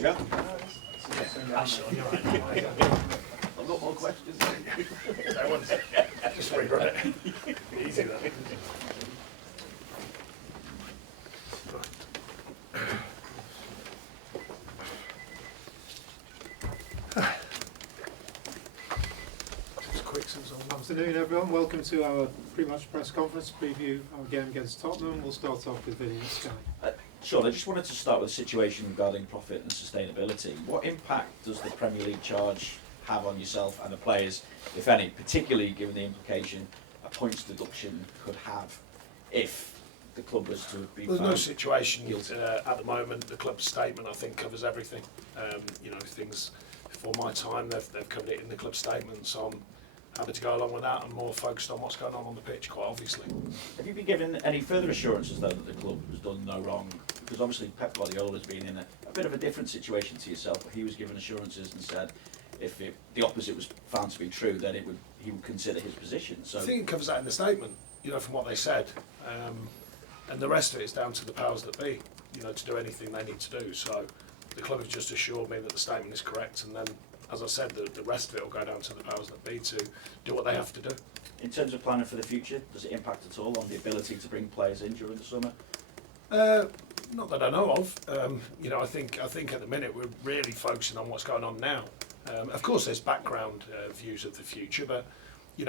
There you go. Actually, you're right. I've got more questions. Just rerun it. Easy though. Afternoon everyone, welcome to our pre-match press conference preview our game against Tottenham. We'll start off with Vinny and Sky. Sure, I just wanted to start with the situation regarding profit and sustainability. What impact does the Premier League charge have on yourself and the players, if any, particularly given the implication a points deduction could have if the club was to be There's no situation guilty? at the moment. The club's statement, I think, covers everything. Things before my time, they've covered it in the club statement, so I'm happy to go along with that and more focused on what's going on the pitch, quite obviously. Have you been given any further assurances, though, that the club has done no wrong? Because obviously Pep Guardiola's been in a bit of a different situation to yourself, but he was given assurances and said if the opposite was found to be true, then he would consider his position. So I think it covers that in the statement, from what they said. And the rest of it is down to the powers that be, to do anything they need to do. So the club have just assured me that the statement is correct, and then, as I said, the rest of it will go down to the powers that be to do what they have to do. in terms of planning for the future, does it impact at all on the ability to bring players in during the summer? Not that I know of. I think at the minute we're really focusing on what's going on now. Of course, there's background views of the future, but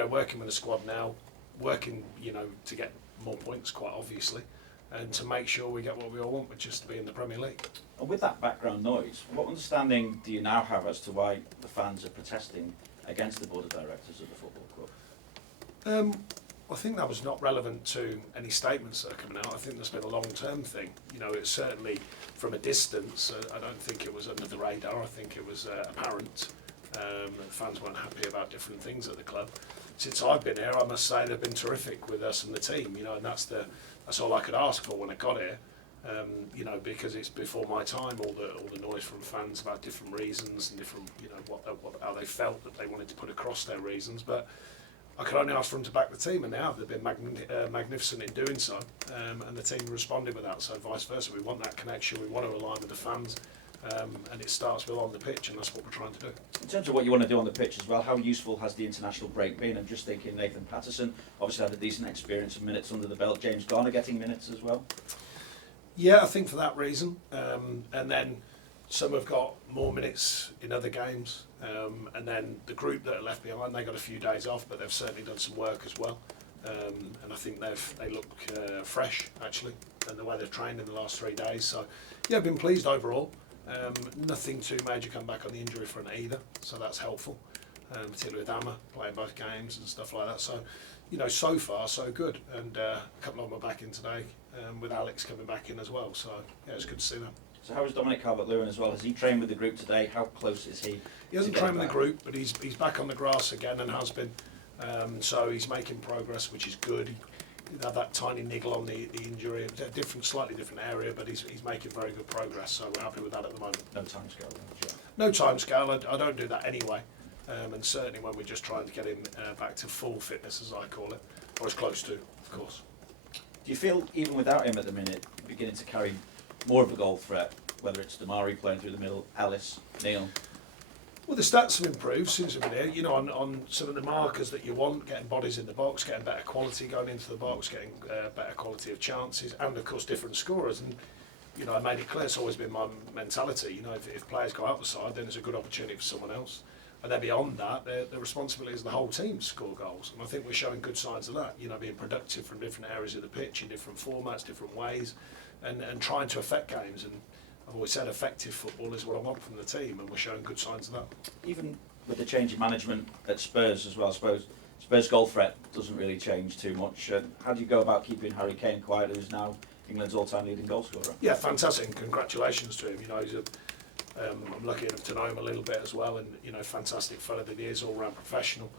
working with the squad now, working to get more points, quite obviously, and to make sure we get what we all want, which is to be in the Premier League. And with that background noise, what understanding do you now have as to why the fans are protesting against the board of directors of the football club? I think that was not relevant to any statements that are coming out. I think there's been a long-term thing. It's certainly from a distance. I don't think it was under the radar. I think it was apparent. The fans weren't happy about different things at the club. Since I've been here, I must say they've been terrific with us and the team. And that's all I could ask for when I got here. Because it's before my time, all the noise from fans about different reasons and different, how they felt that they wanted to put across their reasons. But I could only ask for them to back the team, and they have. They've been magnificent in doing so, and the team responded with that. So vice versa, we want that connection. We want to align with the fans, and it starts with on the pitch, and that's what we're trying to do. In terms of what you want to do on the pitch as well, how useful has the international break been? I'm just thinking Nathan Patterson obviously had a decent experience of minutes under the belt. James Garner getting minutes as well. Yeah, I think for that reason, and then some have got more minutes in other games, and then the group that are left behind, they got a few days off, but they've certainly done some work as well, and I think they look fresh actually, and the way they've trained in the last 3 days. So yeah, I've been pleased overall. Nothing too major come back on the injury front either, so that's helpful, particularly with Amma playing both games and stuff like that. So so far so good, and a couple of them are back in today, with Alex coming back in as well. So yeah, it's good to see them. So how is Dominic CalvertLewin as well? Has he trained with the group today? How close is he? He hasn't trained with the group, but he's back on the grass again and has been. So he's making progress, which is good. He had that tiny niggle on the injury, slightly different area, but he's making very good progress. So we're happy with that at the moment. No time scale. Sure. No time scale. I don't do that anyway, and certainly when we're just trying to get him back to full fitness, as I call it, or as close to, of course. Do you feel even without him at the minute, beginning to carry more of a goal threat, whether it's Damari playing through the middle, Ellis, Neil? Well, the stats have improved since we've been here, on some of the markers that you want, getting bodies in the box, getting better quality going into the box, getting better quality of chances, and of course different scorers. And I made it clear, it's always been my mentality, if players go out the side, then there's a good opportunity for someone else. And then beyond that, the responsibility is the whole team to score goals. And I think we're showing good signs of that, being productive from different areas of the pitch, in different formats, different ways, and trying to affect games. And I've always said effective football is what I want from the team, and we're showing good signs of that. Even with the change in management at Spurs as well, I suppose Spurs' goal threat doesn't really change too much. How do you go about keeping Harry Kane quiet, who's now England's all-time leading goal scorer? Yeah, fantastic, and congratulations to him. He's I'm lucky enough to know him a little bit as well, and fantastic fellow that he is, all-round professional.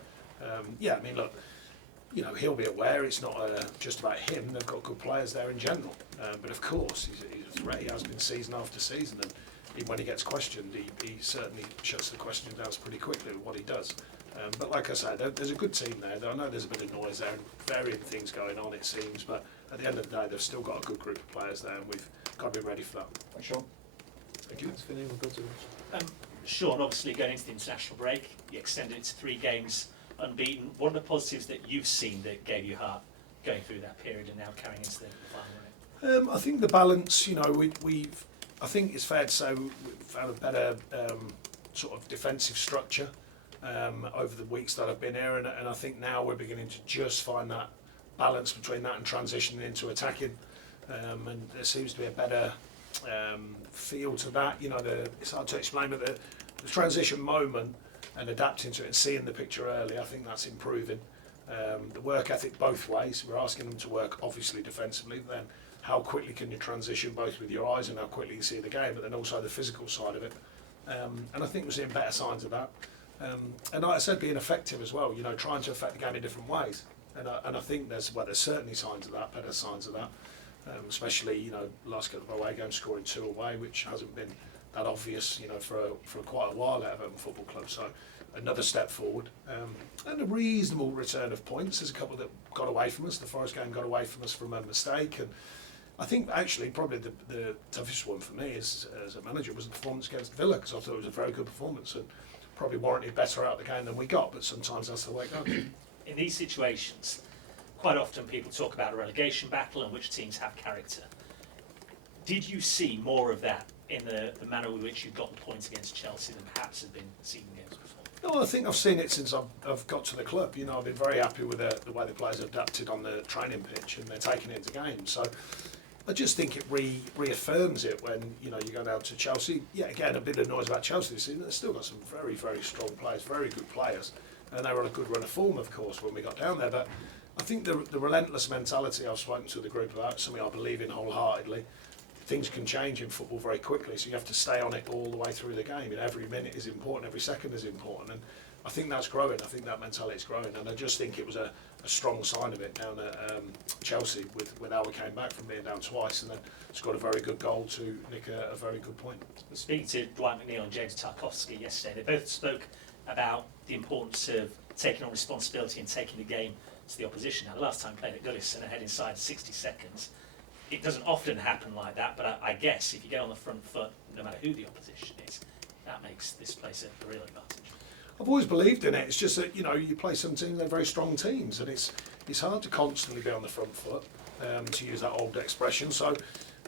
Look, he'll be aware it's not just about him. They've got good players there in general, but of course he's a threat. He has been season after season, and even when he gets questioned, he certainly shuts the question down pretty quickly with what he does. But like I said, there's a good team there. I know there's a bit of noise there and varying things going on, it seems, but at the end of the day, they've still got a good group of players there, and we've got to be ready for that. Sure. Thank you. Thanks, Vinny. We'll go to Rich. Sean, obviously going into the international break, you extended it to 3 games unbeaten. What are the positives that you've seen that gave you heart going through that period and now carrying into the final? I think the balance, I think it's fair to say we've found a better sort of defensive structure over the weeks that I've been here, and I think now we're beginning to just find that balance between that and transitioning into attacking, and there seems to be a better feel to that. It's hard to explain, but the transition moment and adapting to it and seeing the picture early, I think that's improving. The work ethic both ways. We're asking them to work obviously defensively, then how quickly can you transition both with your eyes and how quickly you see the game, but then also the physical side of it. And I think we're seeing better signs of that. And like I said, being effective as well, trying to affect the game in different ways. And I think there's certainly signs of that, better signs of that. Especially, last couple of away games, scoring 2 away, which hasn't been that obvious, for quite a while at Everton Football Club. So another step forward, and a reasonable return of points. There's a couple that got away from us. The Forest game got away from us from a mistake, and I think actually probably the toughest one for me as a manager was the performance against Villa, because I thought it was a very good performance and probably warranted better out of the game than we got. But sometimes that's the way it goes. In these situations, quite often people talk about a relegation battle and which teams have character. Did you see more of that in the manner with which you've gotten points against Chelsea than perhaps had been seen in games before? No, I think I've seen it since I've got to the club. I've been very happy with the way the players have adapted on the training pitch and they're taking it into games. So I just think it reaffirms it when you go down to Chelsea. Yeah, again, a bit of noise about Chelsea this season. They've still got some very, very strong players, very good players, and they were on a good run of form, of course, when we got down there. But I think the relentless mentality I've spoken to the group about, something I believe in wholeheartedly. Things can change in football very quickly, so you have to stay on it all the way through the game. Every minute is important, every second is important, and I think that's growing. I think that mentality is growing, and I just think it was a strong sign of it down at Chelsea with how we came back from being down twice, and then scored a very good goal to nick a very good point. Speaking to Dwight McNeil and James Tarkowski yesterday, they both spoke about the importance of taking on responsibility and taking the game to the opposition. Now, the last time played at Goodison and had inside 60 seconds, it doesn't often happen like that, but I guess if you get on the front foot, no matter who the opposition is, that makes this place a real advantage. I've always believed in it. It's just that you play some teams, they're very strong teams, and it's hard to constantly be on the front foot, to use that old expression. So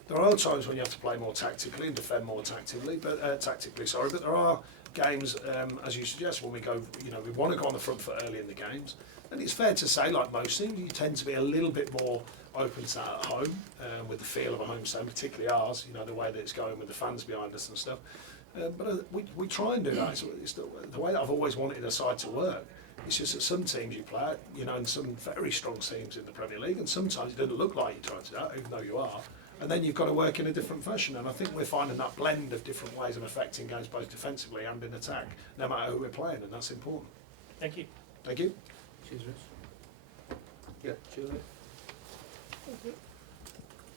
there are times when you have to play more tactically and defend more tactically, but there are games, as you suggest, when we go, we want to go on the front foot early in the games, and it's fair to say, like most teams, you tend to be a little bit more open to that at home, with the feel of a home stand, particularly ours, the way that it's going with the fans behind us and stuff. But we try and do that. It's the way that I've always wanted a side to work. It's just that some teams you play, and some very strong teams in the Premier League, and sometimes it doesn't look like you're trying to do that, even though you are. And then you've got to work in a different fashion. And I think we're finding that blend of different ways of affecting games, both defensively and in attack, no matter who we're playing, and that's important. Thank you. Thank you. Cheers, Rich. Yeah, Julie. Thank you.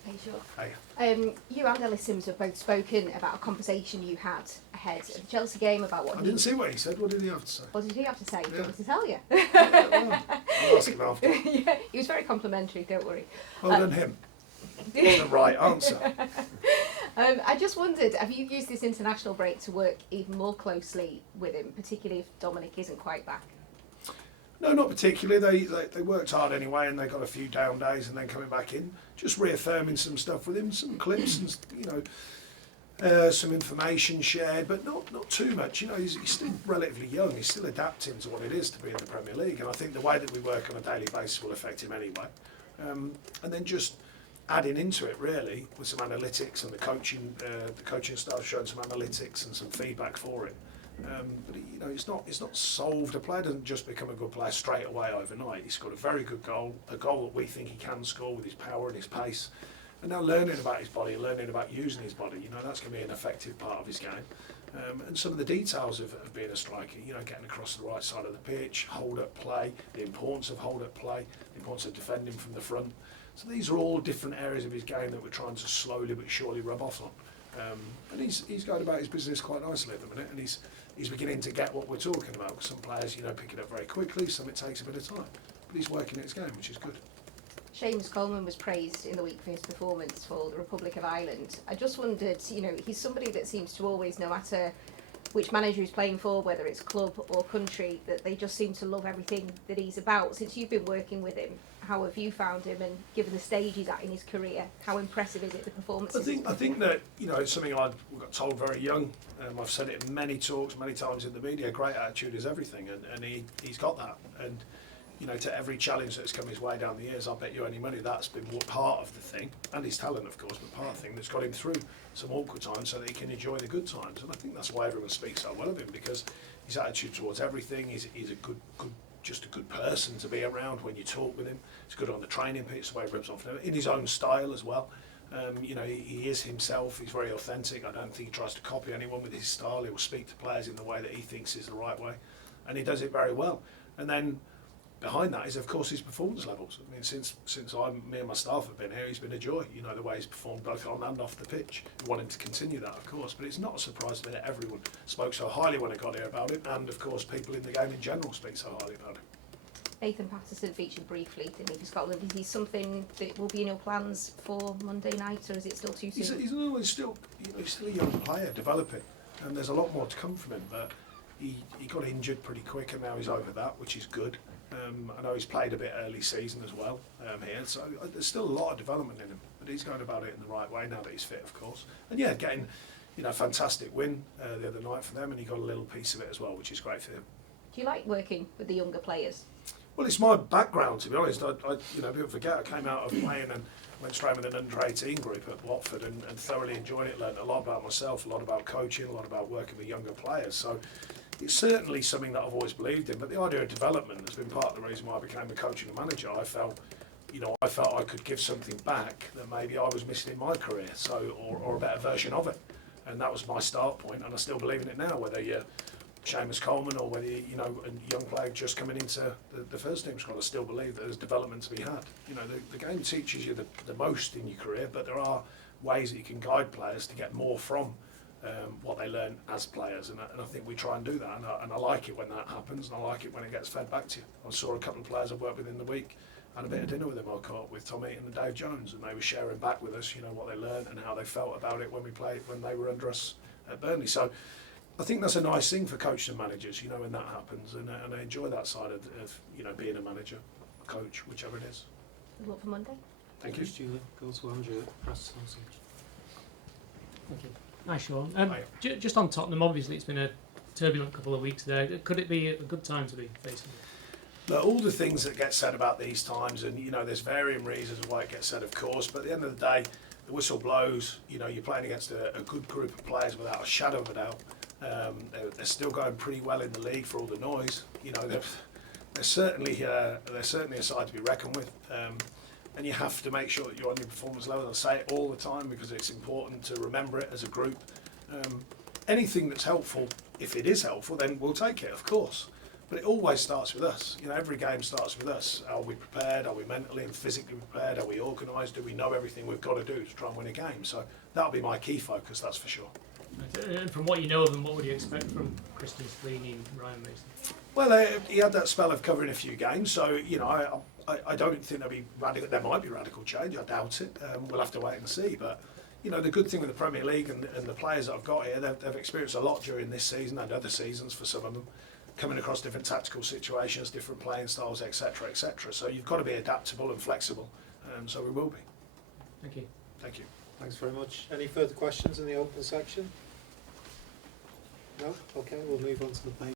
Hey, sure. Hey. You and Ellis Sims have both spoken about a conversation you had ahead of the Chelsea game about what I didn't see what he said. What did he have to say? What did he have to say? Do you want me to tell you? Well, I'll ask him after. Yeah, he was very complimentary, don't worry. Well done him. That's the right answer. I just wondered, have you used this international break to work even more closely with him, particularly if Dominic isn't quite back? No, not particularly. They worked hard anyway, and they got a few down days, and then coming back in, just reaffirming some stuff with him, some clips, and some information shared, but not too much. He's still relatively young. He's still adapting to what it is to be in the Premier League, and I think the way that we work on a daily basis will affect him anyway. And then just adding into it really with some analytics and the coaching staff showing some analytics and some feedback for it. But it's not solved. A player doesn't just become a good player straight away overnight. He's got a very good goal, a goal that we think he can score with his power and his pace. And now learning about his body, learning about using his body, that's going to be an effective part of his game. And some of the details of being a striker, getting across the right side of the pitch, hold-up play, the importance of hold-up play, the importance of defending from the front. So these are all different areas of his game that we're trying to slowly but surely rub off on. And he's going about his business quite nicely at the minute, and he's beginning to get what we're talking about. Some players, pick it up very quickly, some it takes a bit of time. But he's working at his game, which is good. Seamus Coleman was praised in the week for his performance for the Republic of Ireland. I just wondered, you know, he's somebody that seems to always, no matter which manager he's playing for, whether it's club or country, that they just seem to love everything that he's about. Since you've been working with him, how have you found him, and given the stage he's at in his career, how impressive is it, the performances? I think that, you know, it's something I got told very young. I've said it in many talks, many times in the media. Great attitude is everything, and he's got that. And you know, to every challenge that's come his way down the years, I bet you any money that's been part of the thing, and his talent, of course, but part of the thing that's got him through some awkward times so that he can enjoy the good times. And I think that's why everyone speaks so well of him, because his attitude towards everything, he's a good, just a good person to be around when you talk with him. He's good on the training pitch, the way he rubs off in his own style as well. You know, he is himself. He's very authentic. I don't think he tries to copy anyone with his style. He will speak to players in the way that he thinks is the right way, and he does it very well. And then behind that is, of course, his performance levels. I mean, since me and my staff have been here, he's been a joy. You know, the way he's performed both on and off the pitch. We want him to continue that, of course, but it's not a surprise to me that everyone spoke so highly when I got here about him, and of course, people in the game in general speak so highly about him. Nathan Patterson featured briefly, didn't he, for Scotland? Is he something that will be in your plans for Monday night, or is it still too soon? He's still a young player developing, and there's a lot more to come from him. But he got injured pretty quick, and now he's over that, which is good. I know he's played a bit early season as well here, so there's still a lot of development in him. But he's going about it in the right way now that he's fit, of course. And yeah, getting fantastic win the other night for them, and he got a little piece of it as well, which is great for him. Do you like working with the younger players? Well, it's my background, to be honest. People forget I came out of playing and went straight with an under-18 group at Watford and thoroughly enjoyed it, learned a lot about myself, a lot about coaching, a lot about working with younger players. So it's certainly something that I've always believed in, but the idea of development has been part of the reason why I became a coach and a manager. I felt I could give something back that maybe I was missing in my career, or a better version of it. And that was my start point, and I still believe in it now, whether you're Seamus Coleman or whether a young player just coming into the first team squad. I still believe that there's development to be had. You know, the game teaches you the most in your career, but there are ways that you can guide players to get more from what they learn as players, and I think we try and do that, and I like it when that happens, and I like it when it gets fed back to you. I saw a couple of players I've worked with in the week, had a bit of dinner with them. I caught up with Tom Eaton and Dave Jones, and they were sharing back with us, what they learned and how they felt about it when they were under us at Burnley. So I think that's a nice thing for coaches and managers, when that happens, and I enjoy that side of being a manager, coach, whichever it is. Good luck for Monday. Thank you. Julie, go to Andrew at Press Sausage. Thank you. Hi, Sean. Hi. Just on Tottenham, obviously it's been a turbulent couple of weeks there. Could it be a good time to be facing it? Look, all the things that get said about these times, and there's varying reasons why it gets said, of course, but at the end of the day, the whistle blows. You're playing against a good group of players without a shadow of a doubt. They're still going pretty well in the league for all the noise. They're certainly a side to be reckoned with. And you have to make sure that you're on your performance level. I say it all the time because it's important to remember it as a group. Anything that's helpful, if it is helpful, then we'll take it, of course. But it always starts with us. Every game starts with us. Are we prepared? Are we mentally and physically prepared? Are we organised? Do we know everything we've got to do to try and win a game? So that'll be my key focus, that's for sure. And from what you know of them, what would you expect from Christian Sweeney and Ryan Mason? Well, he had that spell of covering a few games, so I don't think there'll be radical. There might be radical change. I doubt it. We'll have to wait and see. But the good thing with the Premier League and the players that I've got here, they've experienced a lot during this season and other seasons for some of them, coming across different tactical situations, different playing styles, etc., etc. So you've got to be adaptable and flexible. So we will be. Thank you. Thank you. Thanks very much. Any further questions in the open section? No? Okay, we'll move on to the page.